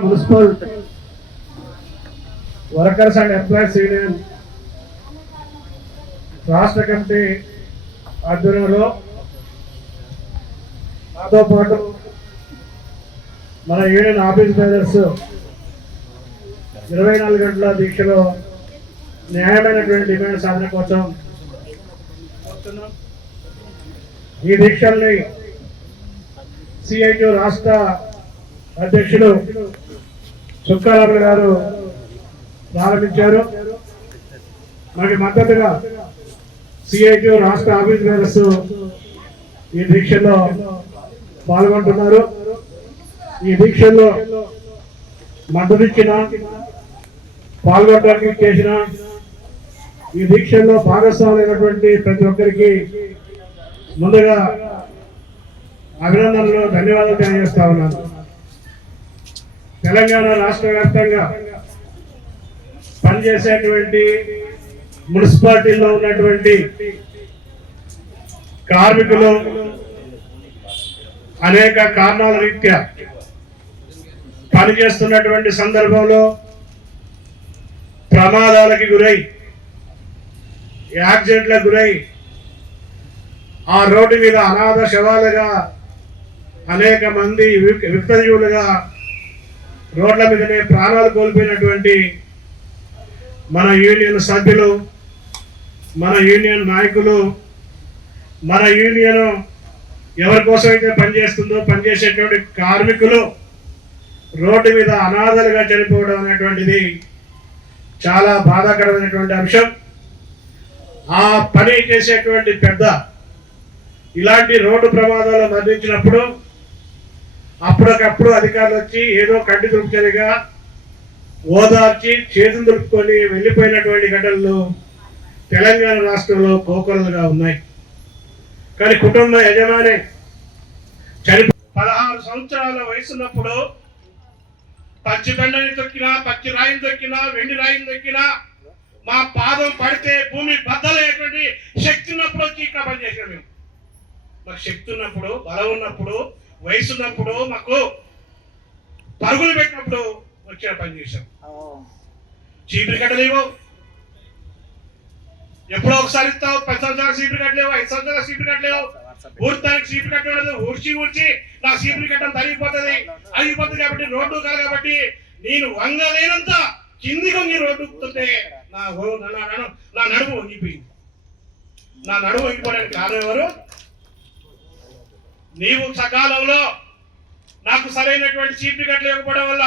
Municipal workers and employees union రాష్ట్ర committee ఆధ్వర్యంలో నాతో పాటు మన యూనియన్ ఆఫీస్ బేరర్స్ 24 గంటల దీక్షలో న్యాయమైనటువంటి డిమాండ్ సాధన కోసం ఈ దీక్షల్ని సిఐటి రాష్ట్ర అధ్యక్షుడు చుక్కారాములు గారు ప్రారంభించారు. మనకి మద్దతుగా సిఐటి రాష్ట్ర ఆఫీస్ బేరర్స్ ఈ దీక్షల్లో పాల్గొంటున్నారు. ఈ దీక్షల్లో మద్దతు ఇచ్చిన పాల్గొనడానికి చేసిన ఈ దీక్షల్లో భాగస్వామైనటువంటి ప్రతి ఒక్కరికి ముందుగా అభినందనలు, ధన్యవాదాలు తెలియజేస్తా ఉన్నాను. తెలంగాణ రాష్ట్ర వ్యాప్తంగా పనిచేసేటువంటి మున్సిపాలిటీల్లో ఉన్నటువంటి కార్మికులు అనేక కారణాల రీత్యా పనిచేస్తున్నటువంటి సందర్భంలో ప్రమాదాలకి గురై, యాక్సిడెంట్లకు గురై ఆ రోడ్డు మీద అనాథ శవాలుగా అనేక మంది విక్తజీవులుగా రోడ్ల మీదనే ప్రాణాలు కోల్పోయినటువంటి మన యూనియన్ సభ్యులు, మన యూనియన్ నాయకులు, మన యూనియన్ ఎవరి కోసమైతే పనిచేస్తుందో పనిచేసేటువంటి కార్మికులు రోడ్డు మీద అనాథలుగా చనిపోవడం అనేటువంటిది చాలా బాధాకరమైనటువంటి అంశం. ఆ పని చేసేటువంటి పెద్ద ఇలాంటి రోడ్డు ప్రమాదాలు మరణించినప్పుడు అప్పటికప్పుడు అధికారులు వచ్చి ఏదో కంటి దుర్చరిగా ఓదార్చి చేతులు దులుపుకొని వెళ్ళిపోయినటువంటి ఘటనలు తెలంగాణ రాష్ట్రంలో కోకొల్లలుగా ఉన్నాయి. కానీ కుటుంబ యజమాని 16 సంవత్సరాల వయసున్నప్పుడు పచ్చి బెండని తొక్కినా, పచ్చి రాయిని తొక్కినా, వెండి రాయిని తొక్కినా, మా పాదం పడితే భూమి బద్దలయ్యేటువంటి శక్తి ఉన్నప్పుడు వచ్చి ఇక్కడ పనిచేసాం. మేము మాకు శక్తి ఉన్నప్పుడు, బలం ఉన్నప్పుడు, వయసు ఉన్నప్పుడు, మాకు పరుగులు పెట్టినప్పుడు వచ్చిన పని చేశాం. చీపురు కట్టలేవు, ఎప్పుడో ఒకసారి ఇస్తావు. 10 సంవత్సరాలు చీపురు కట్టలేవు, 5 సంవత్సరాలు చీపురు కట్టలేవు, ఊర్తానికి చీపురు కట్ట ఉండదు. ఊడ్చి నా చీపురు కట్టడం అరిగిపోతుంది కాబట్టి రోడ్డు కాదు కాబట్టి నేను వంగలేనంత కిందికి వంగి రోడ్డు ఉంటే నా నడుము వంగిపోయింది. నా నడుము వంగిపోవడానికి కారణం ఎవరు? నీవు సకాలంలో నాకు సరైనటువంటి చీపురు కట్ట లేకపోవడం వల్ల,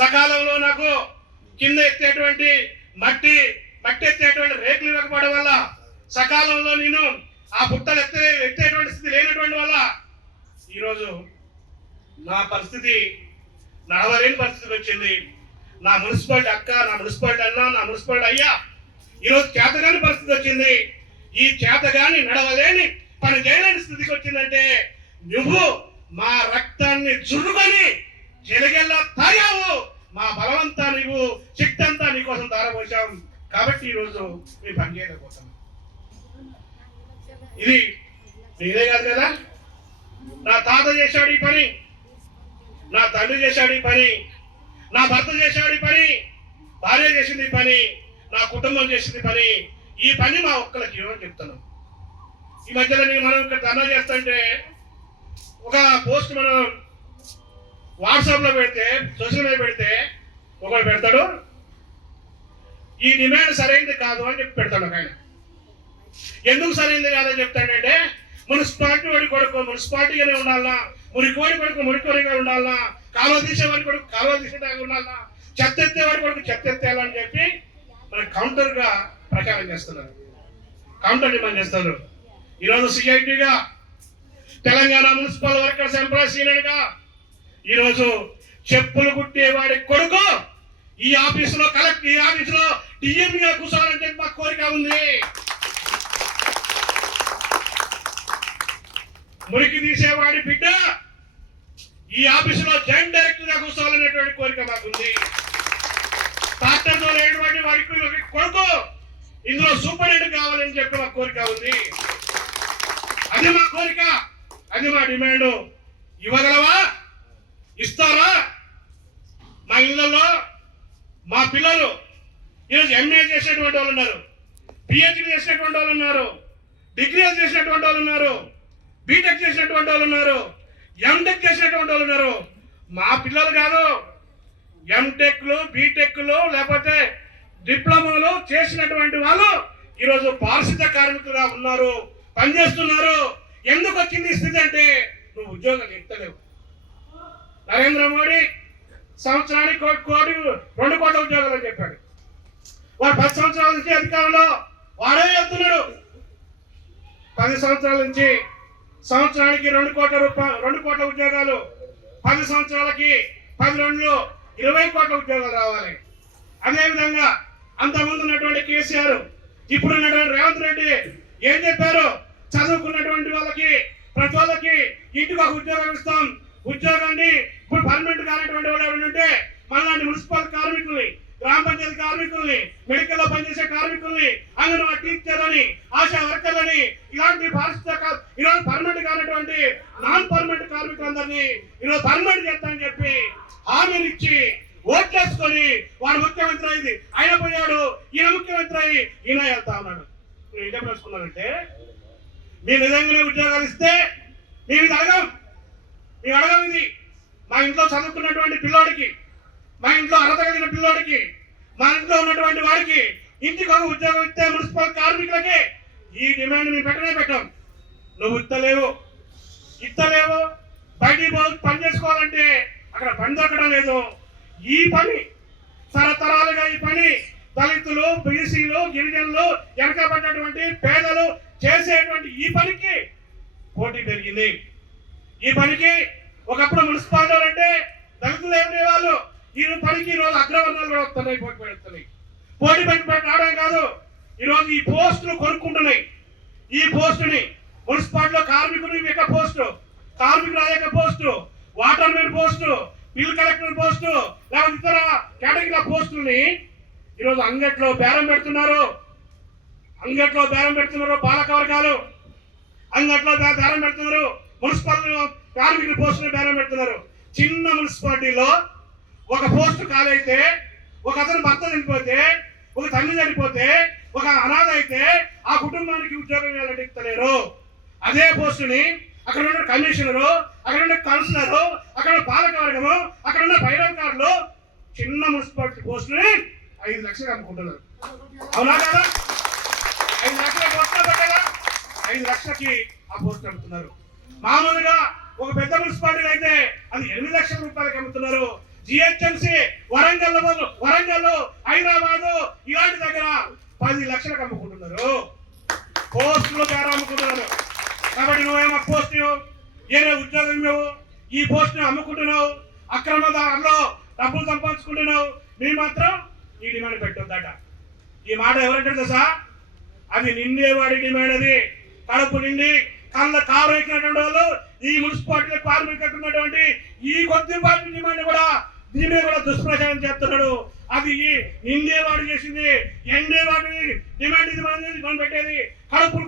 సకాలంలో నాకు కింద ఎత్తేటువంటి మట్టి ఎత్తేటువంటి రేకులు ఇవ్వకపోవడం వల్ల, సకాలంలో నేను ఆ బుట్టలు ఎత్తేటువంటి స్థితి లేనటువంటి వల్ల ఈరోజు నా పరిస్థితి నడవలేని పరిస్థితి వచ్చింది. నా మున్సిపాలిటీ అక్క, నా మున్సిపాలిటీ అన్న, నా మున్సిపాలిటీ అయ్యా ఈరోజు చేతగాని పరిస్థితి వచ్చింది. ఈ చేతగాని నడవలేని పని చేయలేని స్థితికి వచ్చిందంటే నువ్వు మా రక్తాన్ని చురుకొని జలగెల్లా తాగావు. మా బలవంతా నీవు, శక్తి అంతా నీకోసం దారపోసావు. కాబట్టి ఈరోజు మేము పని చేయలేకపోతాం. ఇది ఇదే కాదు కదా, నా తాత చేశాడు ఈ పని, నా తండ్రి చేశాడు ఈ పని, నా భర్త చేశాడు ఈ పని, భార్య చేసింది ఈ పని, నా కుటుంబం చేసింది పని. ఈ పని మా ఒక్కరికి ఇవ్వని చెప్తున్నాం. ఈ మధ్యలో మనం ఇక్కడ ధర్నా చేస్తుంటే ఒక పోస్ట్ మనం వాట్సాప్ లో పెడితే, సోషల్ మీడియా పెడితే ఒకడు పెడతాడు, ఈ డిమాండ్ సరైనది కాదు అని చెప్పి పెడతాడు. ఒక ఆయన ఎందుకు సరైనది కాదని చెప్తాడంటే, మున్సిపాలిటీ వాడి కొడుకు మున్సిపాలిటీగానే ఉండాలన్నా, మురికోడి కొడుకు మురికోడిగా ఉండాలన్నా, కాలువ తీసేవాడి కొడుకు కాలువ తీసేదాకా ఉండాలన్నా, చెత్త ఎత్తేవాడి కొడుకు చెత్త ఎత్తేయాలని చెప్పి మన కౌంటర్ గా ప్రచారం చేస్తున్నారు, కౌంటర్ డిమాండ్ చేస్తున్నారు. ఈరోజు సిఐటిగా, Telangana municipal workers employees union గా ఈరోజు చెప్పులు కుట్టేవాడి కొడుకు ఈ ఆఫీసులో ఈ ఆఫీసులో టీఎంగా కూర్చోవాలని చెప్పి మాకు కోరిక ఉంది. మురికి తీసేవాడి బిడ్డ ఈ ఆఫీసులో జాయింట్ డైరెక్టర్ గా కూర్చోవాలనేటువంటి కోరిక మాకుంది. ట్రాక్టర్తో లేనటువంటి వాడికి కొడుకు ఇందులో సూపరింటెండెంట్ కావాలని చెప్పి మా కోరిక ఉంది. అది మా కోరిక, అది మా డిమాండ్. ఇవ్వగలవా? ఇస్తారా? ఇళ్లలో మా పిల్లలు ఈరోజు ఎంఏ చేసేటువంటి వాళ్ళు ఉన్నారు, పిహెచ్డి చేసినటువంటి వాళ్ళు ఉన్నారు, డిగ్రీలు చేసినటువంటి వాళ్ళు ఉన్నారు, బీటెక్ చేసినటువంటి వాళ్ళు ఉన్నారు, ఎంటెక్ చేసినటువంటి వాళ్ళు ఉన్నారు. మా పిల్లలు కాదు, ఎంటెక్లు బీటెక్లు లేకపోతే డిప్లొమాలు చేసినటువంటి వాళ్ళు ఈరోజు పారిశుద్ధ కార్మికులుగా ఉన్నారు, పనిచేస్తున్నారు. ఎందుకు వచ్చింది ఈ స్థితి అంటే నువ్వు ఉద్యోగాలు ఇస్తలేవు. నరేంద్ర మోడీ సంవత్సరానికి 1 కోటి 2 కోట్ల ఉద్యోగాలు అని చెప్పాడు. వాడు 10 సంవత్సరాల నుంచి అధికారంలో వాడే వెళ్తున్నాడు. 10 సంవత్సరాల నుంచి సంవత్సరానికి 2 కోట్ల ఉద్యోగాలు, 10 సంవత్సరాలకి 10 20 కోట్ల ఉద్యోగాలు రావాలి. అదేవిధంగా అంతకుముందు ఉన్నటువంటి కేసీఆర్, ఇప్పుడు ఉన్నటువంటి రేవంత్ రెడ్డి ఏం చెప్పారు? చదువుకున్నటువంటి వాళ్ళకి ప్రతి వాళ్ళకి ఇంటికి ఒక ఉద్యోగం ఇస్తాం. ఉద్యోగాన్ని ఇప్పుడు పర్మనెంట్ కానటువంటి వాళ్ళు ఎవరంటే మనలాంటి మున్సిపల్ కార్మికుల్ని, గ్రామ పంచాయతీ కార్మికుల్ని, మెడికల్లో పనిచేసే కార్మికుల్ని, అంగన్వాడీ టీచర్ అని, ఆశా వర్కర్లని, ఇలాంటి ఈరోజు పర్మనెంట్ కానటువంటి నాన్ పర్మనెంట్ కార్మికులందరినీ ఈరోజు పర్మనెంట్ చేస్తామని చెప్పి హామీలు ఇచ్చి ఓట్లేసుకొని వాడు ముఖ్యమంత్రి అయింది, ఆయన పోయాడు, ఈయన ముఖ్యమంత్రి అయ్యి ఈయన వెళ్తా ఉన్నాడు. మీరు ఏం తెలుసుకున్నారంటే మీరు నిజంగానే ఉద్యోగాలు ఇస్తే మేము ఇది అడగం. ఇది మా ఇంట్లో చదువుకున్నటువంటి పిల్లోడికి, మా ఇంట్లో అర్హత కలిగిన పిల్లోడికి, మా ఇంట్లో ఉన్నటువంటి వాడికి ఇంటికి ఒక ఉద్యోగం ఇస్తే మున్సిపల్ కార్మికులకి ఈ డిమాండ్ మేము పెట్టం. నువ్వు ఇస్తలేవు బయటికి పని చేసుకోవాలంటే అక్కడ పని దొరకడం లేదు. ఈ పని తరతరాలుగా ఈ పని దళితులు, బీసీలు, గిరిజనులు, వెనకబడినటువంటి పేదలు చేసేటువంటి ఈ పనికి పోటీ పెరిగింది. ఈ పనికి ఒకప్పుడు మున్సిపాలిటీ అంటే దళితులు ఏమిటి వాళ్ళు, ఈ పనికి ఈరోజు అగ్రవర్ణాలు కూడా వస్తున్నాయి, పోటీ పెడుతున్నాయి. పోటీ పెట్టి రావడం కాదు, ఈరోజు ఈ పోస్టులు కొనుక్కుంటున్నాయి. ఈ పోస్టుని మున్సిపాలిటీలో కార్మికులు యొక్క పోస్టు, కార్మికుల యొక్క post, water men post, bill collector post, లేకపోతే ఇతర కేటగిరీల పోస్టుల్ని ఈరోజు అంగట్లో బేరం పెడుతున్నారు. పాలక వర్గాలు అంగట్లో బేరం పెడుతున్నారు. మున్సిపల్ కార్మికుల పోస్టులు బేరం పెడుతున్నారు. చిన్న మున్సిపాలిటీలో ఒక పోస్టు ఖాళీ అయితే, ఒక అతను భర్త చనిపోతే, ఒక తల్లి చనిపోతే, ఒక అనాథ అయితే ఆ కుటుంబానికి ఉద్యోగం ఇవ్వాలంటే ఇస్తలేరు. అదే పోస్టుని అక్కడ ఉన్న కమిషనరు, అక్కడ ఉన్న కౌన్సిలరు, అక్కడ పాలక వర్గము, అక్కడ ఉన్న పైరవకారులు చిన్న మున్సిపాలిటీ పోస్టుని 5 లక్షలు అమ్ముకుంటున్నారు. అవునా కదా? 5 లక్షల పోస్టులు పెట్టగా 5 లక్షలకి ఆ పోస్టులు అమ్ముతున్నారు. మామూలుగా ఒక పెద్ద మున్సిపాలిటీ అయితే అది 8 లక్షల రూపాయలకి అమ్ముతున్నారు. జిహెచ్ఎంసీ వరంగల్, హైదరాబాదు ఇలాంటి దగ్గర 10 లక్షలకు అమ్ముకుంటున్నారు. పోస్టులు పేరు అమ్ముకుంటున్నారు. కాబట్టి నువ్వేమో పోస్ట్ ఏదో ఉద్యోగం ఇవ్వవు, ఈ పోస్టును అమ్ముకుంటున్నావు, అక్రమ దారిలో డబ్బులు సంపాదించుకుంటున్నావు. మీరు మాత్రం ఈ డిమాండ్ పెట్టొద్దట. ఈ మాట ఎవరంటే తెలుసా? అది నిండేవాడి డిమాండ్. అది కడుపు నిండి కళ్ళ కారు ఎక్కినటువంటి వాళ్ళు ఈ మున్సిపాలిటీ కార్మికులకు ఉన్నటువంటి ఈ కొద్దిపాటి డిమాండ్ కూడా దీని మీద కూడా దుష్ప్రచారం చేస్తున్నాడు. అది నిండేవాడు చేసింది, ఎండేవాడిని డిమాండ్ ఇది మనం పెట్టేది. కడుపులు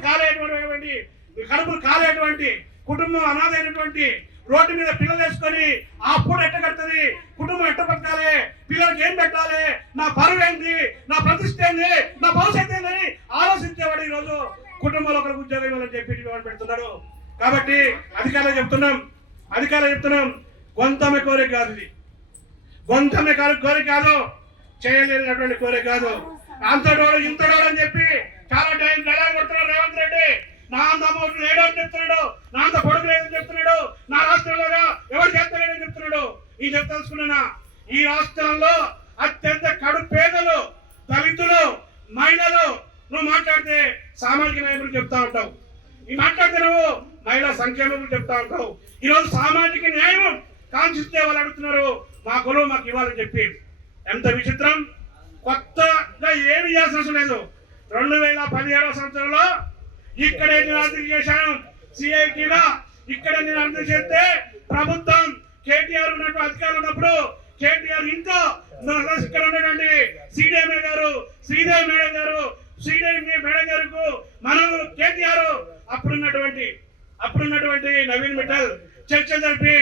కాలేటువంటి కుటుంబం అనాథైనటువంటి రోడ్డు మీద పిల్లలు వేసుకొని అప్పుడు ఎట్ట కడుతుంది, కుటుంబం ఎట్ట బతకాలి, పిల్లలకి ఏం పెట్టాలి, నా పరువు ఏంటి, నా ప్రతిష్ట ఏంది, నా భవిష్యత్తు ఏందని ఆలోచించేవాడు ఈరోజు కుటుంబంలో ఒకరికి ఉద్యోగం ఇవ్వాలని చెప్పి పెడుతున్నాడు. కాబట్టి అధికారులు చెప్తున్నాం గొంతమ్మ కోరిక కాదు, ఇది గొంతమ్మ కోరిక కాదు, చేయలేనటువంటి కోరిక కాదు. అంతటోడు ఇంతటోడు అని చెప్పి చాలా టైం డైలాగ్ కొడుతున్నాడు రేవంత్ రెడ్డి. నా అంత అమౌంట్ లేడని చెప్తున్నాడు, నా అంత పొడుగు లేదని చెప్తున్నాడు, నా రాష్ట్రంలో ఎవరు చేస్తలేదని చెప్తున్నాడు. ఈ తెలుసుకున్నా ఈ రాష్ట్రంలో అత్యంత కడు పేదలు, దళితులు, మహిళలు. నువ్వు మాట్లాడితే సామాజిక న్యాయం గురించి చెప్తా ఉంటావు, ఈ మాట్లాడితే నువ్వు మహిళా సంక్షేమం గురించి చెప్తా ఉంటావు. ఈరోజు సామాజిక న్యాయం కాంక్షిస్తే వాళ్ళు అడుగుతున్నారు మా గొడవ మాకు ఇవ్వాలని చెప్పి. ఎంత విచిత్రం! కొత్తగా ఏమి చేయాల్సిన అవసరం లేదు. 2017వ సంవత్సరంలో ఇక్కడే నేను అర్థం చేశాను, సిఐటిగా ఇక్కడే నేను అర్థం చేస్తే ప్రభుత్వం కేటీఆర్ ఉన్నటువంటి అధికారులు ఉన్నప్పుడు కేటీఆర్ ఇంట్లో ఇక్కడ ఉన్నటువంటి శ్రీదేవి మేడం గారు మనం కేటీఆర్ అప్పుడున్నటువంటి నవీన్ మిట్టల్ చర్చలు జరిపి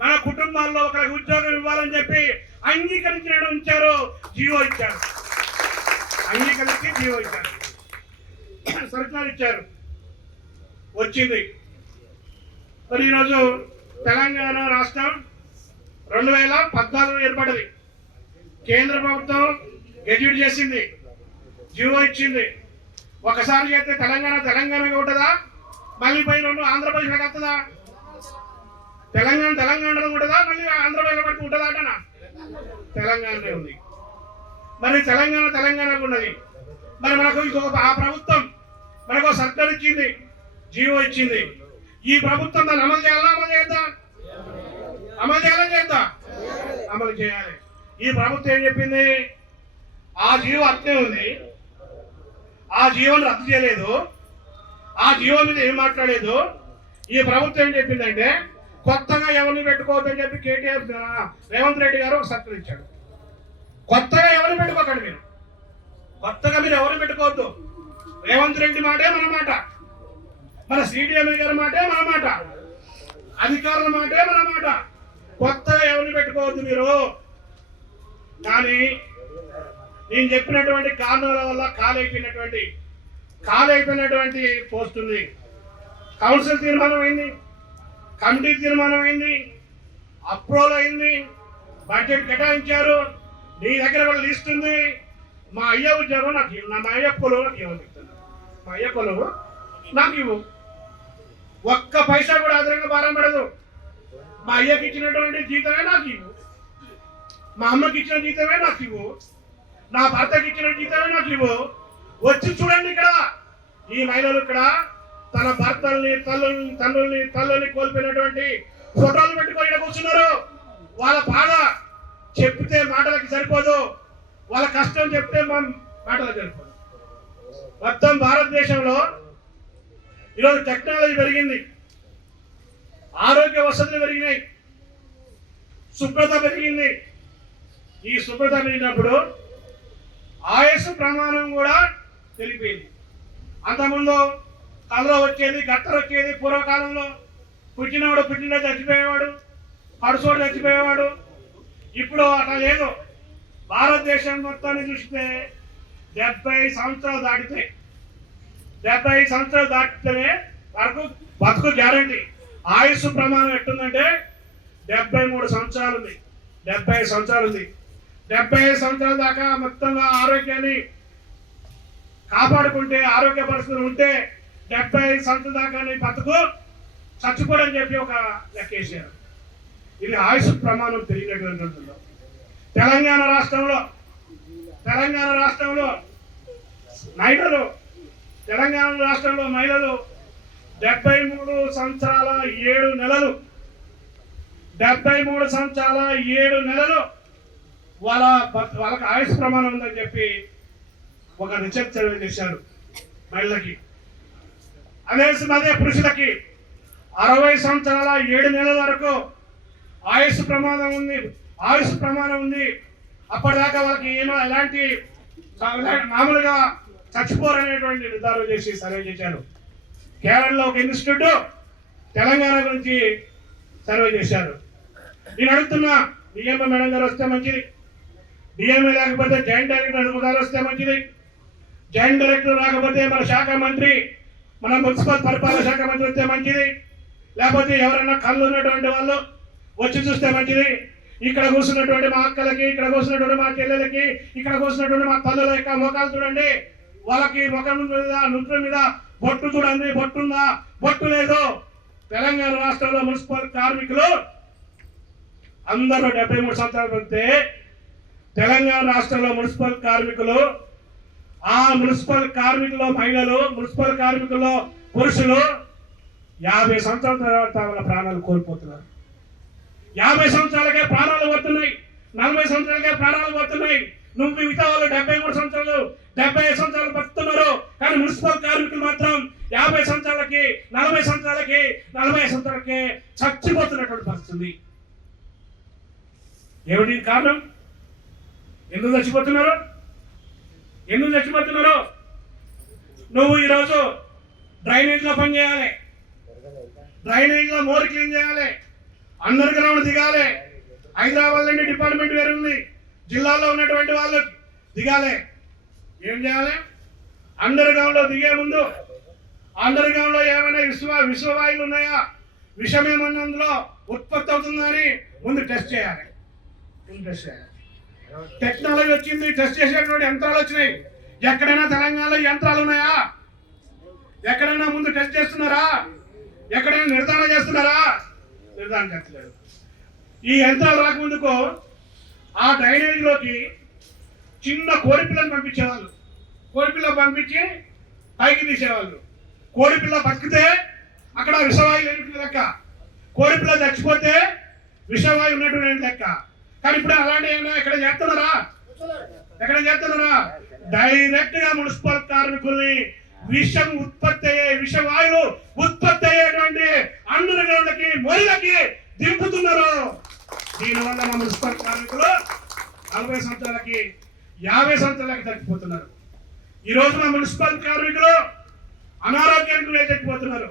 మన కుటుంబాల్లో ఒకరికి ఉద్యోగం ఇవ్వాలని చెప్పి అంగీకరించిన జీవో ఇచ్చారు, అంగీకరించి జీవో ఇచ్చారు, సర్కులర్ ఇచ్చారు, వచ్చింది. మరి ఈరోజు తెలంగాణ రాష్ట్రం 2014 ఏర్పడింది. కేంద్ర ప్రభుత్వం గెజిట్ చేసింది, జీవో ఇచ్చింది. ఒకసారి చేస్తే తెలంగాణగా ఉంటుందా? మళ్ళీ పై రెండు ఆంధ్రప్రదేశ్లోకి వస్తుందా? తెలంగాణలో ఉంటుందా? మళ్ళీ ఆంధ్రప్రదేశ్లో పడుతూ ఉంటుందా అంటనా? తెలంగాణలో ఉంది. మరి తెలంగాణకు ఉన్నది. మరి మనకు ఆ ప్రభుత్వం మనకు సర్కార్ ఇచ్చింది, జీవో ఇచ్చింది. ఈ ప్రభుత్వం దాన్ని అమలు చేయాలా? అమలు చేయాలి. ఈ ప్రభుత్వం ఏం చెప్పింది? ఆ జీవో అట్లే ఉంది, ఆ జీవోని రద్దు చేయలేదు, ఆ జీవో మీద ఏం మాట్లాడలేదు. ఈ ప్రభుత్వం ఏం చెప్పిందంటే కొత్తగా ఎవరిని పెట్టుకోవద్దని చెప్పి రేవంత్ రెడ్డి గారు ఒక సర్కులర్ ఇచ్చాడు. కొత్తగా ఎవరిని పెట్టుకోకండి, మీరు ఎవరిని పెట్టుకోవద్దు. రేవంత్ రెడ్డి మాటే మన మాట, మన సిడిఎంఏ గారి మాటే మన మాట, అధికారుల మాటే మన మాట. కొత్తగా ఎవరిని పెట్టుకోవద్దు మీరు. కానీ నేను చెప్పినటువంటి కారణాల వల్ల ఖాళీ అయిపోయినటువంటి పోస్ట్ ఉంది. కౌన్సిల్ తీర్మానం అయింది, కమిటీ తీర్మానం అయింది, అప్రూవల్ అయింది, బడ్జెట్ కేటాయించారు. నీ దగ్గర కూడా లిస్ట్ ఉంది. మా అయ్య ఉద్యోగం నాకు ఇవ్వు, మా అయ్య కొలువు నాకు ఇవ్వని చెప్తున్నాను. మా అయ్య కొలువు నాకు ఇవ్వు. ఒక్క పైసా కూడా అదనంగా భారం పడదు. మా అయ్యకి ఇచ్చినటువంటి జీతమే నాకు ఇవ్వు, మా అమ్మకి ఇచ్చిన జీతమే నాకు ఇవ్వు, నా భర్తకి ఇచ్చిన జీతమే నాకు ఇవ్వు. వచ్చి చూడండి, ఇక్కడ ఈ మహిళలు ఇక్కడ తన భర్తల్ని తల్లుల్ని కోల్పోయినటువంటి ఫోటోలు పెట్టుకొని ఇక్కడ కూర్చున్నారు. వాళ్ళ బాధ చెప్తే మాటలకి సరిపోదు, వాళ్ళ కష్టం చెప్తే మాటలకు సరిపోదు. మొత్తం భారతదేశంలో ఈరోజు టెక్నాలజీ పెరిగింది, ఆరోగ్య వసతులు పెరిగినాయి, శుభ్రత పెరిగింది. ఈ శుభ్రత పెరిగినప్పుడు ఆయుష్ ప్రమాణం కూడా తెలిపింది. అంతకుముందు కలర వచ్చేది, గత్తర వచ్చేది. పూర్వకాలంలో పుట్టిన చచ్చిపోయేవాడు, పడుసోడు చచ్చిపోయేవాడు. ఇప్పుడు అట్లా లేదు. భారతదేశం మొత్తాన్ని చూస్తే 70 సంవత్సరాలు దాటితేనే వరకు బతుకు గ్యారంటీ. ఆయుష్ ప్రమాణం ఎట్టుందంటే 73 సంవత్సరాలు ఉంది, 75 సంవత్సరాలు ఉంది. 75 సంవత్సరాల దాకా మొత్తంగా ఆరోగ్యాన్ని కాపాడుకుంటే, ఆరోగ్య పరిస్థితులు ఉంటే 75 సంవత్సరాల దాకా బతుకు చచ్చిపోడని చెప్పి ఒక లెక్కేసారు. ఇది ఆయుష్ ప్రమాణం పెరిగినటువంటి తెలంగాణ రాష్ట్రంలో మహిళలు 73 సంవత్సరాల 7 నెలలు 73 సంవత్సరాల 7 నెలలు వాళ్ళకి ఆయుష్ ప్రమాణం ఉందని చెప్పి ఒక రీసెర్చ్ సర్వే చేశారు మహిళలకి. అదే పురుషులకి 60 సంవత్సరాల 7 నెలల వరకు ఆయుష్ ప్రమాణం ఉంది. అప్పటిదాకా వాళ్ళకి ఎలాంటి మామూలుగా చచ్చిపోరనేటువంటి నిర్ధారణ చేసి సర్వే చేశారు. కేరళలో ఒక ఇన్స్టిట్యూట్ తెలంగాణ గురించి సర్వే చేశారు. నేను అడుగుతున్నా, డిఎంఏ మేడం గారు వస్తే మంచిది, డిఎంఏ లేకపోతే జాయింట్ డైరెక్టర్ గారు వస్తే మంచిది, జాయింట్ డైరెక్టర్ రాకపోతే మన శాఖ మంత్రి, మన మున్సిపల్ పరిపాలన శాఖ మంత్రి వస్తే మంచిది, లేకపోతే ఎవరైనా కళ్ళు ఉన్నటువంటి వాళ్ళు వచ్చి చూస్తే మంచిది. ఇక్కడ కూర్చున్నటువంటి మా అక్కలకి, ఇక్కడ కూర్చున్నటువంటి మా చెల్లెలకి, ఇక్కడ కూర్చున్నటువంటి మా తల్లుల యొక్క ముఖాలు చూడండి. వాళ్ళకి ముఖం మీద, నుదురు మీద బొట్టు చూడండి. బొట్టుందా? బొట్టు లేదు. తెలంగాణ రాష్ట్రంలో మున్సిపల్ కార్మికులు అందరూ 73 సంవత్సరాలు పడితే తెలంగాణ రాష్ట్రంలో మున్సిపల్ కార్మికులు, ఆ మున్సిపల్ కార్మికుల్లో మహిళలు, మున్సిపల్ కార్మికుల్లో పురుషులు 50 సంవత్సరాల తర్వాత వాళ్ళ ప్రాణాలు కోల్పోతున్నారు. 50 సంవత్సరాలకే ప్రాణాలు పోతున్నాయి, 40 సంవత్సరాలకే ప్రాణాలు పోతున్నాయి. నువ్వు మిగతా వాళ్ళు 73 సంవత్సరాలు 75 సంవత్సరాలు బతుకుతున్నారు. కానీ మున్సిపల్ కార్మికులు మాత్రం 50 సంవత్సరాలకి 40 సంవత్సరాలకి చచ్చిపోతున్నటువంటి పరిస్థితి. ఏమిటి కారణం? ఎందుకు చచ్చిపోతున్నారు? నువ్వు ఈరోజు డ్రైనేజ్లో పని చేయాలి, డ్రైనేజ్లో మోర్ క్లీన్ చేయాలి, అండర్ గ్రౌండ్ దిగాలి. హైదరాబాద్ నుండి డిపార్ట్మెంట్ వేరు ఉంది, జిల్లాలో ఉన్నటువంటి వాళ్ళు దిగాలి. ఏం చేయాలి? అండర్ గ్రౌండ్ లో దిగే ముందు అండర్ గ్రౌండ్ లో ఏమైనా విశ్వవాయువులు ఉన్నాయా, విషం ఏమన్నా అందులో ఉత్పత్తి అవుతుందని ముందు టెస్ట్ చేయాలి. టెక్నాలజీ వచ్చింది, టెస్ట్ చేసేటువంటి యంత్రాలు వచ్చినాయి. ఎక్కడైనా తెలంగాణలో యంత్రాలు ఉన్నాయా? ఎక్కడైనా ముందు టెస్ట్ చేస్తున్నారా? ఎక్కడైనా నిర్ధారణ చేస్తున్నారా? నిర్ధారణ చేస్తలేదు. ఈ యంత్రాలు రాకముందుకు ఆ డ్రైనేజీలోకి చిన్న కోడిపిల్లని పంపించేవాళ్ళు. కోడిపిల్ల పంపించి పైకి తీసేవాళ్ళు. కోడిపిల్ల బతికితే అక్కడ విషవాయువు లేనటువంటి లెక్క, కోడిపిల్ల చచ్చిపోతే విషవాయువు ఉన్నటువంటి లెక్క. కానీ ఇప్పుడు అలాంటి ఏమైనా ఎక్కడ చేస్తున్నారా? ఎక్కడ చేస్తున్నారా? డైరెక్ట్ గా మున్సిపల్ కార్మికుల్ని విషం ఉత్పత్తి అయ్యే విషవాయువు ఉత్పత్తి అయ్యేటువంటి అండర్ గ్రౌండ్లకి మొదలకి దింపుతున్నారు. దీనివల్ల మా మున్సిపల్ కార్మికులు 40 సంవత్సరాలకి 50 సంవత్సరాలకి చచ్చిపోతున్నారు. ఈ రోజు మా మున్సిపల్ కార్మికులు అనారోగ్యానికి చచ్చిపోతున్నారు.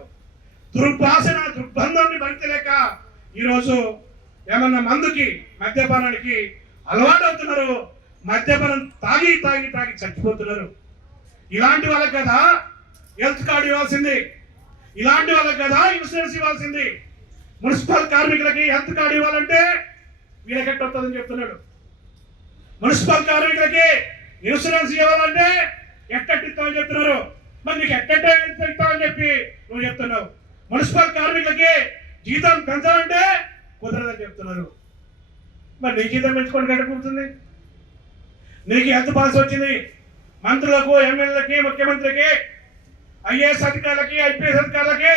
దుర్వాసన దుర్గంధాన్ని భరించలేక ఈరోజు ఏమన్నా మందుకి మద్యపానానికి అలవాటు అవుతున్నారు. మద్యపానం తాగి తాగి తాగి చచ్చిపోతున్నారు. ఇలాంటి వాళ్ళకి కదా హెల్త్ కార్డు ఇవ్వాల్సింది, ఇలాంటి వాళ్ళకి కదా ఇన్సూరెన్స్ ఇవ్వాల్సింది. మున్సిపల్ కార్మికులకి హెల్త్ కార్డు ఇవ్వాలంటే వీళ్ళకెట్ట వస్తుందని చెప్తున్నాడు. మున్సిపల్ కార్మికులకి ఇన్సూరెన్స్ ఇవ్వాలంటే ఎట్టెట్టిస్తామని చెప్తున్నారు. మరి నీకు ఎట్టెట్ట ఇస్తామని చెప్పి నువ్వు చెప్తున్నావు. మున్సిపల్ కార్మికులకి జీతం పెంచాలంటే కుదరదని చెప్తున్నారు. మరి నీ జీతం పెంచుకోవడానికి ఎక్కడ కుదురుతుంది? నీకు హెల్త్ పాలసీ వచ్చింది. మంత్రులకు, ఎమ్మెల్యేలకి, ముఖ్యమంత్రికి, ఐఏఎస్ అధికారులకి, ఐపీఎస్ అధికారులకి,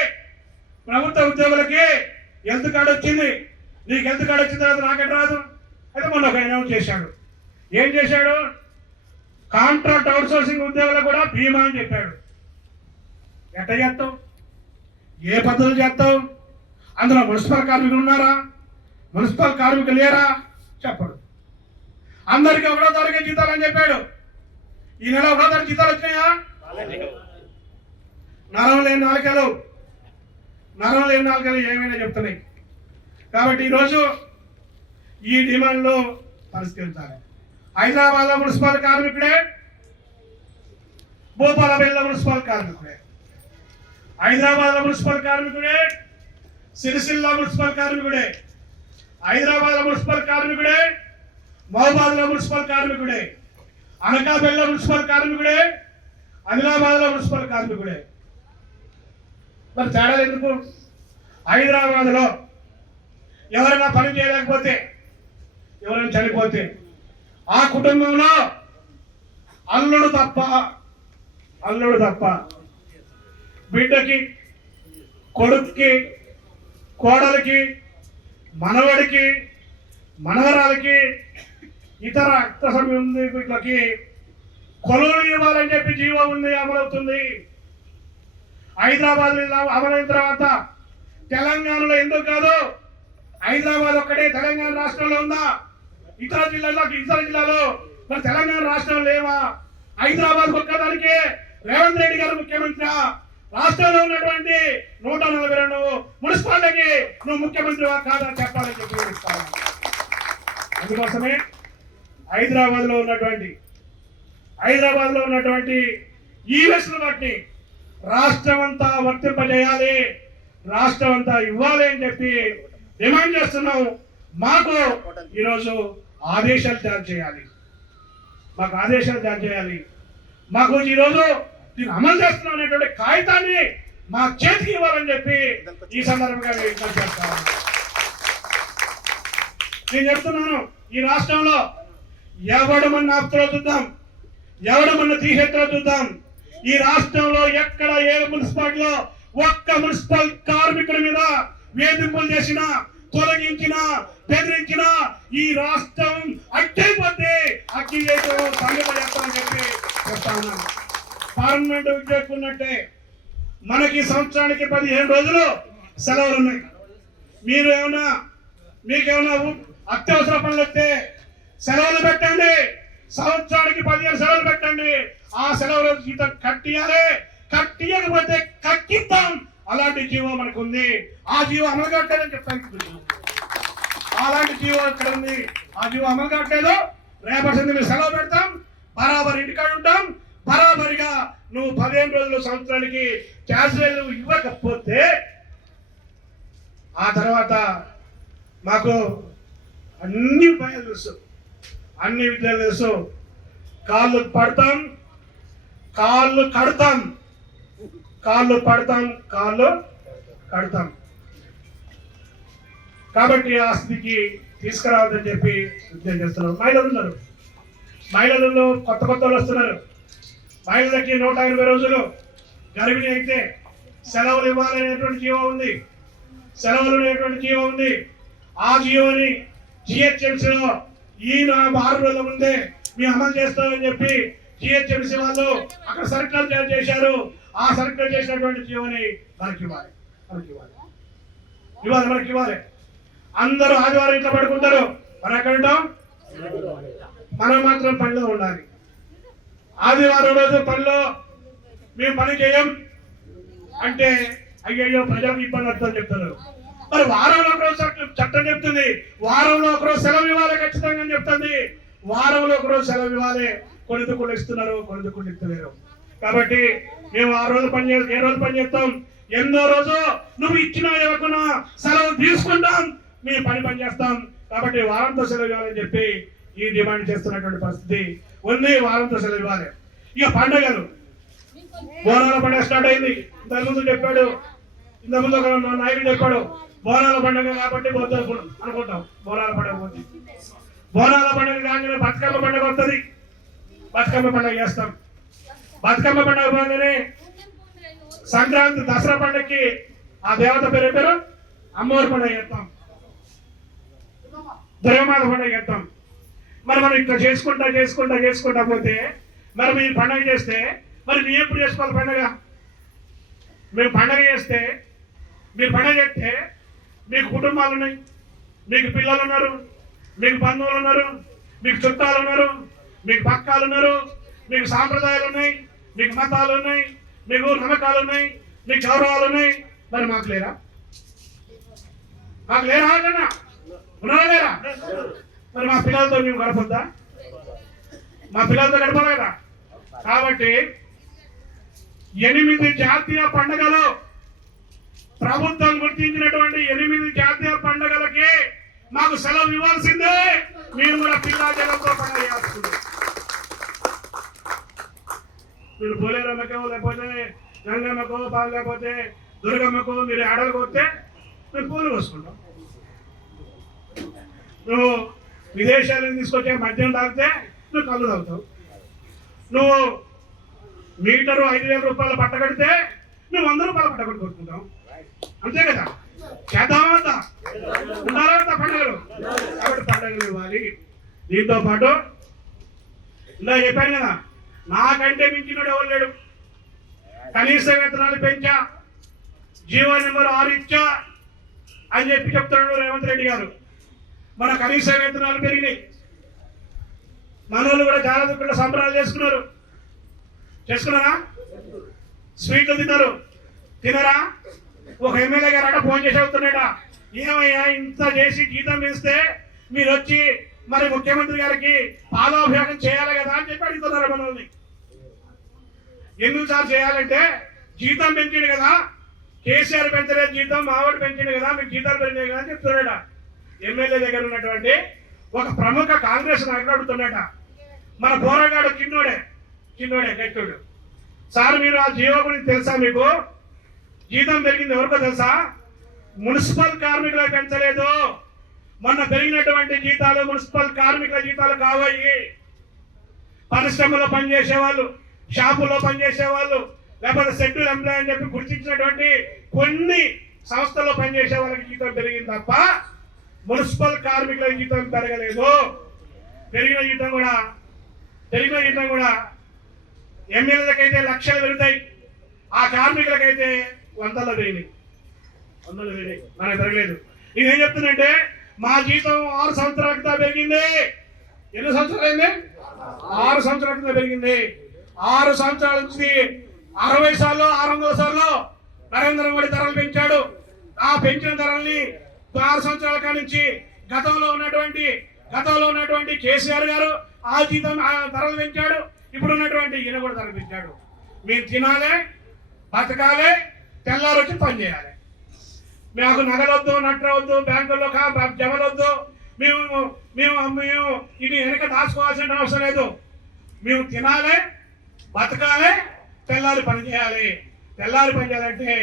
ప్రభుత్వ ఉద్యోగులకి హెల్త్ కార్డు వచ్చింది. నీకు హెల్త్ కార్డు వచ్చిన తర్వాత నాకెట్ రాదు. అయితే మొన్న ఒక అనౌన్స్ చేశాడు. ఏం చేశాడు? కాంట్రాక్ట్ అవుట్ సోర్సింగ్ ఉద్యోగులకు కూడా బీమా అని చెప్పాడు. ఎట్ట చేస్తావు? ఏ పద్ధతులు చేస్తావు? అందులో మున్సిపల్ కార్మికులు ఉన్నారా? మున్సిపల్ కార్మికులు లేరా? చెప్పడు. అందరికీ 1వ తారీఖు జీతాలు అని చెప్పాడు. ఈ నెల 1వ తారీఖు జీతాలు వచ్చినాయా? నరం లేని నాలుకలు ఏమైనా చెప్తున్నాయి. కాబట్టి ఈరోజు ఈ డిమాండ్లు పరిష్కరించాలి. హైదరాబాద్లో మున్సిపల్ కార్మికుడే, భూపాలపల్లిలో మున్సిపల్ కార్మికుడే, హైదరాబాద్లో మున్సిపల్ కార్మికుడే, సిరిసిల్ల మున్సిపల్ కార్మికుడే, హైదరాబాద్లో మున్సిపల్ కార్మికుడే, మహబాద్లో మున్సిపల్ కార్మికుడే, అనకాపల్లిలో మున్సిపల్ కార్మికుడే, ఆదిలాబాద్లో మున్సిపల్ కార్మికుడే. మరి తేడాలు ఎందుకు? హైదరాబాద్లో ఎవరైనా పని చేయలేకపోతే, ఎవరైనా చనిపోతే ఆ కుటుంబంలో అల్లుడు తప్ప బిడ్డకి, కొడుక్కి, కోడలికి, మనవడికి, మనవరాలకి, ఇతర రక్త సంబంధికులకి కొలువులు ఇవ్వాలని చెప్పి జీవో ఉంది, అమలవుతుంది. హైదరాబాద్ అమలైన తర్వాత తెలంగాణలో ఎందుకు కాదు? హైదరాబాద్ ఒక్కటే తెలంగాణ రాష్ట్రంలో ఉందా? ఇతర జిల్లాలో మరి తెలంగాణ రాష్ట్రంలో లేవా? హైదరాబాద్ ఒక్కదానికి రేవంత్ రెడ్డి గారు ముఖ్యమంత్రి. రాష్ట్రంలో ఉన్నటువంటి 142 మున్సిపాలిటీకి నువ్వు ముఖ్యమంత్రివా కాదా చెప్పాలని చెప్పి ఇస్తాను. అందుకోసమే హైదరాబాద్ లో ఉన్నటువంటి ఈవెస్ట్ను బట్టి రాష్ట్రం అంతా వర్తింపజేయాలి, రాష్ట్రం అంతా ఇవ్వాలి అని చెప్పి డిమాండ్ చేస్తున్నాం. మాకు ఈరోజు ఆదేశాలు జారీ చేయాలి. మాకు ఈరోజు దీన్ని అమలు చేస్తున్నాం అనేటువంటి కాగితాన్ని మా చేతికి ఇవ్వాలని చెప్పి ఈ సందర్భంగా విజ్ఞప్తి చేస్తాను. నేను చెప్తున్నాను, ఈ రాష్ట్రంలో ఎవడు మన ఆపుతో చూద్దాం, ఎవడు మన తీసేతో చూద్దాం. ఈ రాష్ట్రంలో ఎక్కడ ఏ మున్సిపాలిటీలో ఒక్క మున్సిపల్ కార్మికుల మీద వేధింపులు చేసినా, తొలగించినా, బెదిరించినా ఈ రాష్ట్రం అడ్డైపోతే అగ్గి చేస్తామని చెప్పి చెప్తా ఉన్నాను. పర్మనెంట్ ఉద్యోగం ఉన్నట్టే మనకి సంవత్సరానికి 15 రోజులు సెలవులు ఉన్నాయి. మీకేమైనా అత్యవసర పనులు వస్తే సెలవులు పెట్టండి. సంవత్సరానికి 15 సెలవులు పెట్టండి. ఆ సెలవులు జీతం కట్టియకపోతే కక్కిద్దాం. అలాంటి జీవో మనకు ఉంది. ఆ జీవో అమలు కావట్లేదని చెప్తాను. అలాంటి జీవో ఇక్కడ ఉంది. ఆ జీవో అమలు కావట్లేదు. రేపటి నుంచి మేము సెలవు పెడతాం, బరాబర్ ఇంటికాడ ఉంటాం, బరాబరిగా నువ్వు 15 రోజులు సంవత్సరానికి క్యాజువల్ ఇవ్వకపోతే ఆ తర్వాత మాకు అన్ని ఉపాయాలు తెలుసు, అన్ని విద్యలు తెలుసు. కాళ్ళు పడతాం, కాళ్ళు కడతాం, కాళ్ళు పడతాం, కాళ్ళు కడతాం. కాబట్టి ఆ స్థితికి తీసుకురావద్దని చెప్పి ఉద్యోగం చేస్తున్నాం. మహిళలు ఉన్నారు, మహిళలలో కొత్త వాళ్ళు వస్తున్నారు. మహిళలకి 180 రోజులు గర్భిణి అయితే సెలవులు ఇవ్వాలనేటువంటి జీవో ఉంది, సెలవులు అనేటువంటి జీవో ఉంది. ఆ జీవోని జిహెచ్ఎంసీలో ఈ 6 రోజుల ముందే మేము అమలు చేస్తామని చెప్పి జిహెచ్ఎంసీ వాళ్ళు అక్కడ సర్కులర్ జారీ చేశారు. ఆ సర్కులర్ చేసినటువంటి జీవోని మనకి ఇవ్వాలి, మనకి ఇవ్వాలి. అందరూ ఆదివారం ఇంట్లో పడుకుంటారు, మనం ఎక్కడ ఉంటాం? మనం మాత్రం పనిలో ఉండాలి. ఆదివారం రోజు పనిలో మేము పని చేయం అంటే అయ్యో ప్రజలకు ఇబ్బంది అవుతుందని చెప్తున్నారు. మరి వారంలో ఒకరోజు చట్టం చెప్తుంది, వారంలో ఒకరోజు సెలవు ఇవ్వాలి ఖచ్చితంగా అని చెప్తుంది. వారంలో ఒకరోజు సెలవు ఇవ్వాలి. కొన్ని దుక్కులు ఇస్తున్నారు, కొన్ని దుక్కులు ఇస్తలేరు. కాబట్టి మేము ఆ రోజు ఏ రోజు పని చేస్తాం? ఎన్నో రోజు నువ్వు ఇచ్చినా ఇవ్వకున్నా సెలవు తీసుకుంటాం, మేము పని చేస్తాం. కాబట్టి వారంతో సెలవు ఇవ్వాలని చెప్పి ఈ డిమాండ్ చేస్తున్నటువంటి పరిస్థితి ఉంది. వారంతో సెలవు ఇవ్వాలి. ఇక పండుగలు, బోనాల పండుగ స్టార్ట్ అయింది. ఇంతకుముందు చెప్పాడు, ఇంతకుముందు ఒక నాయకుడు చెప్పాడు, బోనాల పండుగ కాబట్టి పోతాం అనుకుంటాం. బోనాల పండుగ పోతుంది, బోనాల పండుగ కాగానే బతుకమ్మ పండుగ వస్తుంది, బతుకమ్మ పండుగ చేస్తాం. బతుకమ్మ పండుగ పోగానే సంక్రాంతి దసరా పండుగకి ఆ దేవత పేరు అమ్మవారి పండుగ చేస్తాం, దుర్గమాత పండుగ చేస్తాం. మరి మనం ఇక్కడ చేసుకుంటా పోతే మరి మీరు పండుగ చేస్తే మరి మేము ఎప్పుడు చేసుకోవాలి పండుగ? మేము పండుగ చేస్తే, మీరు పండుగ చేస్తే మీకు కుటుంబాలు ఉన్నాయి, మీకు పిల్లలు ఉన్నారు, మీకు బంధువులు ఉన్నారు, మీకు చుట్టాలు ఉన్నారు, మీకు పక్కాలు ఉన్నారు, మీకు సాంప్రదాయాలు ఉన్నాయి, మీకు మతాలు ఉన్నాయి, మీకు నమ్మకాలు ఉన్నాయి, మీకు గౌరవాలు ఉన్నాయి. మరి మాకు లేరా? ఉన్నారా లేరా? మరి మా పిల్లలతో మేము గడపొద్దా? మా పిల్లలతో గడపాలి కదా. కాబట్టి 8 జాతీయ పండుగలు, ప్రభుత్వం గుర్తించినటువంటి 8 జాతీయ పండుగలకి మాకు సెలవు ఇవ్వాల్సిందే. మీరు కూడా పిల్లాజలంతో పండుగ చేయాల్సిందే. మీరు పోలేరమ్మకో లేకపోతే గంగమ్మకో లేకపోతే దుర్గమ్మకో మీరు ఆడలకు వస్తే మేము పూలు కోసుకుంటాం. నువ్వు విదేశాల నుంచి తీసుకొచ్చే మద్యం తాగితే నువ్వు కళ్ళు తాగుతావు. నువ్వు మీటరు 5,000 రూపాయల పట్ట కడితే మేము 100 రూపాయల పట్ట కట్టి కొట్టుకుంటాం. అంతే కదా? చేద్దామంతా ఉండాలంతా పండుగలు. కాబట్టి పండుగలు ఇవ్వాలి. దీంతో పాటు ఇలా చెప్పాను కదా, నాకంటే మించినోడు ఎవరు లేడు. కనీస వేతనాలు పెంచా, జీవో నెంబర్ 6 ఇచ్చా అని చెప్పి చెప్తున్నాడు రేవంత్ రెడ్డి గారు. మన కనీస వేతనాలు పెరిగినాయి. మనోళ్ళు కూడా చాలా దుఃఖంలో సంబరాలు చేసుకున్నారా? స్వీట్లు తినరా? ఒక ఎమ్మెల్యే గారు అట ఫోన్ చేసి అవుతున్నాడా, ఏమయ్యా ఇంత చేసి జీతం వేస్తే మీరు వచ్చి మరి ముఖ్యమంత్రి గారికి పాలాభిషేకం చేయాలి కదా అని చెప్పి అడుగుతున్నారు మనల్ని. ఎందుకు సార్ చేయాలంటే జీతం పెంచిండు కదా, కేసీఆర్ పెంచలేదు జీతం, మావాడు పెంచిండు కదా, మీకు జీతాలు పెంచాయి కదా అని చెప్తున్నాడా. ఎమ్మెల్యే దగ్గర ఉన్నటువంటి ఒక ప్రముఖ కాంగ్రెస్ నాయకుడు అడుగుతున్నాడ. మన పోరాగాడు చిన్నోడే గట్టుడు. సార్ మీరు ఆ జీవో గురించి తెలుసా? మీకు జీతం పెరిగింది ఎవరికో తెలుసా? మున్సిపల్ కార్మికులకు పెంచలేదు. మొన్న పెరిగినటువంటి జీతాలు మున్సిపల్ కార్మికుల జీతాలు కావాలి. పరిశ్రమలో పనిచేసేవాళ్ళు, షాపుల్లో పనిచేసేవాళ్ళు, లేకపోతే షెడ్యూల్ ఎంప్లాయ్ అని చెప్పి గుర్తించినటువంటి కొన్ని సంస్థల్లో పనిచేసే వాళ్ళకి జీతం పెరిగింది తప్ప మున్సిపల్ కార్మికుల జీతం పెరగలేదు. పెరిగిన జీతం కూడా ఎమ్మెల్యేలకైతే లక్షలు పెరుగుతాయి, ఆ కార్మికులకైతే 100లు పెరిగినాయి. మనకు పెరగలేదు. నేనేం చెప్తున్నంటే మా జీతం 6 సంవత్సరాల క్రితం పెరిగింది. ఎన్ని సంవత్సరాలు అయింది? 6 సంవత్సరాల క్రితం పెరిగింది. 6 సంవత్సరాల నుంచి 60 సార్లు 600 సార్లు నరేంద్ర మోడీ ధరలు పెంచాడు. ఆ పెంచిన ధరల్ని 6 సంవత్సరాల నుంచి గతంలో ఉన్నటువంటి కేసీఆర్ గారు ఆ జీతం ఆ ధరలు పెంచాడు. ఇప్పుడు ఉన్నటువంటి ఈయన కూడా ధర పెంచాడు. మీరు తినాలి, బతకాలి, తెల్లారు వచ్చి పని చేయాలి. మాకు నగలొద్దు, నట్టవద్దు, బ్యాంకుల్లో జమలొద్దు, మేము మేము మేము ఇది వెనక దాచుకోవాల్సిన అవసరం లేదు. మేము తినాలి, బతకాలి, తెల్లారి పని చేయాలి. తెల్లారి పని చేయాలంటే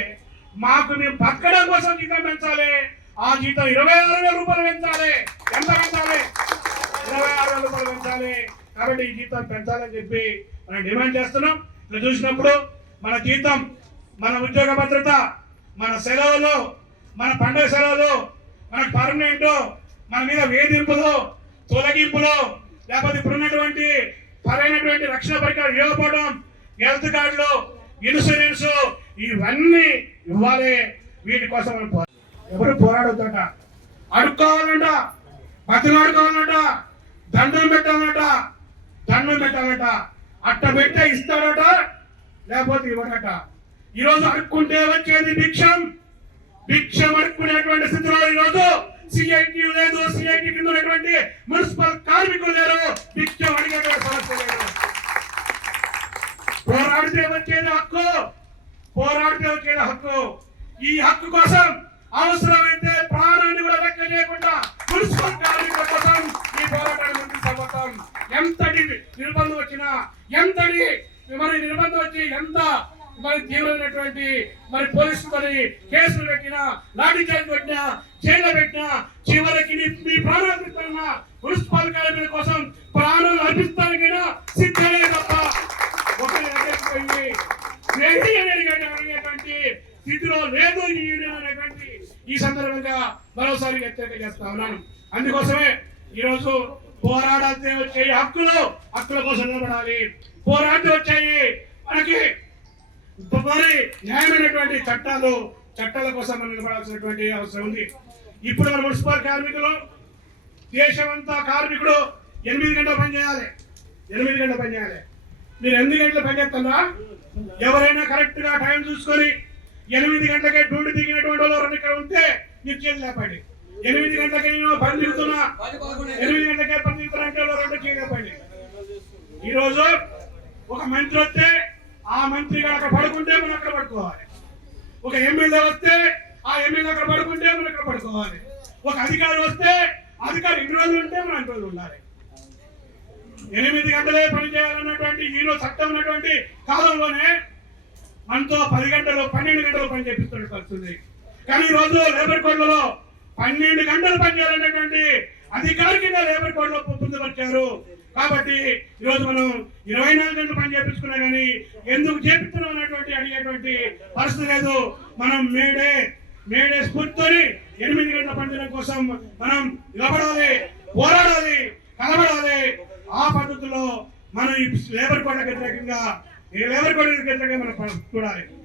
మాకు మేము బతకడం కోసం జీతం పెంచాలి. ఆ జీతం 26,000 రూపాయలు పెంచాలి. ఎంత పెంచాలి? 26,000 రూపాయలు పెంచాలి. కాబట్టి ఈ జీతం పెంచాలని చెప్పి మనం డిమాండ్ చేస్తున్నాం. ఇట్లా చూసినప్పుడు మన జీతం, మన ఉద్యోగ భద్రత, మన సెలవులు, మన పండుగ సెలవులు, మనకు పర్మనెంట్, మన మీద వేధింపులు, తొలగింపులు, లేకపోతే ఇప్పుడున్నటువంటి సరైనటువంటి రక్షణ పరికరాలు ఇవ్వకపోవడం, హెల్త్ కార్డులు, ఇన్సూరెన్స్ ఇవన్నీ ఇవ్వాలి. వీటి కోసం మనం ఎవరు పోరాడుతాట, అడుక్కోవాలంట, బతులాడుకోవాలంట, దండం పెట్టాలట. అట్ట పెట్టే ఇస్తాడట, లేకపోతే ఇవ్వడట. ఈరోజు అడుక్కుంటే వచ్చేది భిక్షం అడుక్కునేటువంటి స్థితిలో ఈరోజు సిఐటి లేదు, సిఐటి కింద ఉన్నటువంటి మున్సిపల్ కార్మికులు లేరు. భిక్షం అడిగేటువంటి సమస్య లేదు. పోరాడితే వచ్చేది హక్కు. ఈ హక్కు కోసం అవసరమైతే ప్రాణాన్ని కూడా లెక్క చేయకుండా మున్సిపల్ కార్మికుల కోసం ఈ పోరాటాన్ని ముందుకు సాగుతాం. ఎంతటి నిర్బంధం వచ్చినా, నిర్బంధం వచ్చి ఎంత తీవ్రమైనటువంటి పోలీసులు కేసులు పెట్టినా, లాఠీ చార్జ్ పెట్టినా, జైల్లో పెట్టినా, చివరికి మీ ప్రాణాలు అర్పిస్తున్నా మున్సిపల్ కార్మికుల కోసం ప్రాణాలు అర్పిస్తానికైనా సిద్ధమే తప్ప అడిగేటువంటి స్థితిలో లేదు ఈ యూనియన్ అనేటువంటి ఈ సందర్భంగా మరోసారి హెచ్చరిక చేస్తా ఉన్నాను. అందుకోసమే ఈరోజు పోరాడాల్సి వచ్చే హక్కుల కోసం నిలబడాలి. పోరాడి వచ్చాయి మనకి న్యాయమైనటువంటి చట్టాల కోసం మనం నిలబడాల్సినటువంటి అవసరం ఉంది. ఇప్పుడు మన మున్సిపల్ కార్మికులు, దేశమంతా కార్మికుడు 8 గంటలు పనిచేయాలి. మీరు 8 గంటలు పనిచేస్తున్నా? ఎవరైనా కరెక్ట్ గా టైం చూసుకొని 8 గంటలకే డ్యూటీ దిగినటువంటి వాళ్ళు ఇక్కడ ఉంటే మీరు చేతి లేపండి. 8 గంటలకే పని దిగుతున్నా, 8 గంటలకే పని దిగుతున్నా అంటే 2 చేతి లేపండి. ఈరోజు ఒక మంత్రి వస్తే ఆ మంత్రి అక్కడ పడుకుంటే మనం అక్కడ పడుకోవాలి. ఒక ఎమ్మెల్యే వస్తే ఆ ఎమ్మెల్యే అక్కడ పడుకుంటే మనం ఇక్కడ పడుకోవాలి. ఒక అధికారి వస్తే అధికారి ఎన్ని రోజులు ఉంటే మనం అన్ని రోజులు ఉండాలి. 8 గంటలే పని చేయాలన్నటువంటి ఈరోజు చట్టం ఉన్నటువంటి కాలంలోనే మనతో 10 గంటలు 12 గంటలు పని చేపిస్తున్న పరిస్థితుంది. కానీ ఈ రోజు లేబర్ కోడ్లలో 12 గంటలు పని చేయాలనేటువంటి అధికారి కింద లేబర్ కోడ్లో పొందుపరిచారు. కాబట్టి ఈరోజు మనం 24 గంటలు పని చేపించుకున్నా కానీ ఎందుకు చేపిస్తున్నాం అన్నటువంటి అడిగేటువంటి పరిస్థితి లేదు. మనం మేడే స్ఫూర్తితోని 8 గంటల పనిచేయడం కోసం మనం నిలబడాలి, పోరాడాలి, కలబడాలి. ఆ పద్ధతిలో మనం ఈ లేబర్ కోడ్లకు వ్యతిరేకంగా మనం చూడాలి.